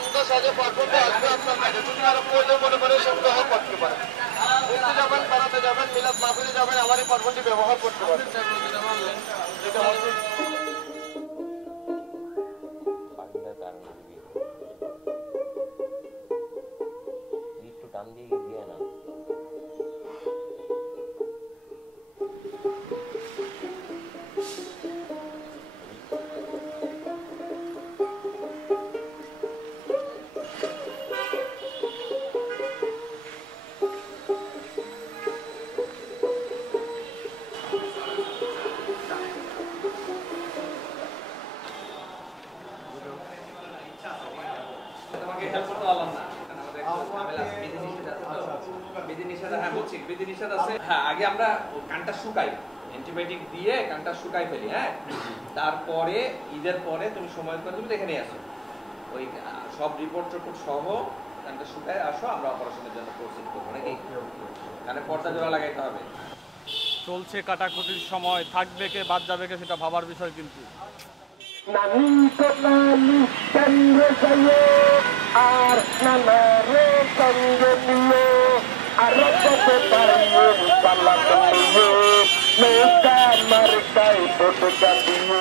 সন্ধ্যা সাজে পারফেক্ট আসবে আপনার কাছে। যদি আরো প্রয়োজন মনে করে সন্দেহ করতে পারেন। ঘুরতে যাবেন, বেড়াতে যাবেন, মিলাদ মাহফিলে যাবেন, আমার এই পারফেক্টটি ব্যবহার করতে পারেন। এটা হচ্ছে একটু টান দিয়ে গিয়ে না আগে আমরা কানটা শুকাই, অ্যান্টিবায়োটিক দিয়ে কানটা শুকাই ফেলি। হ্যাঁ, তারপরে ঈদের পরে তুমি সময় করে তুমি এখানে আসো, ওই সব রিপোর্ট সহ কানটা শুকায় আসো, আমরা অপারেশনের জন্য প্রসিড করবো নাকি। কানে পর্দা জোড়া লাগাইতে হবে। চলছে কাটাকুটির সময়, থাকবে কে বাদ যাবে কে সেটা ভাবার বিষয়। কিন্তু নানি তো নানি কেন্দ্রে যাইও আর নানারে সঙ্গে নিও আর রক্ততে পাইও পাল্লা নিও নৌকা মার্কায় ভোট দিও।